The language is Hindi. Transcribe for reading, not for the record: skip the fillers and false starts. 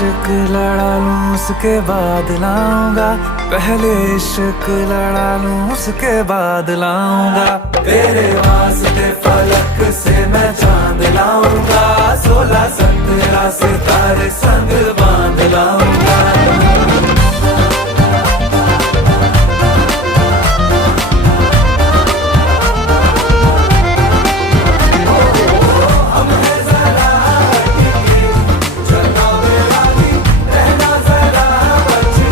इश्क लड़ा लूं उसके बाद लाऊंगा, पहले इश्क लड़ा लूं उसके बाद लाऊंगा। तेरे वास्ते फलक से मैं चांद लाऊंगा, 16-17 सितारे संग बांध लाऊंगा।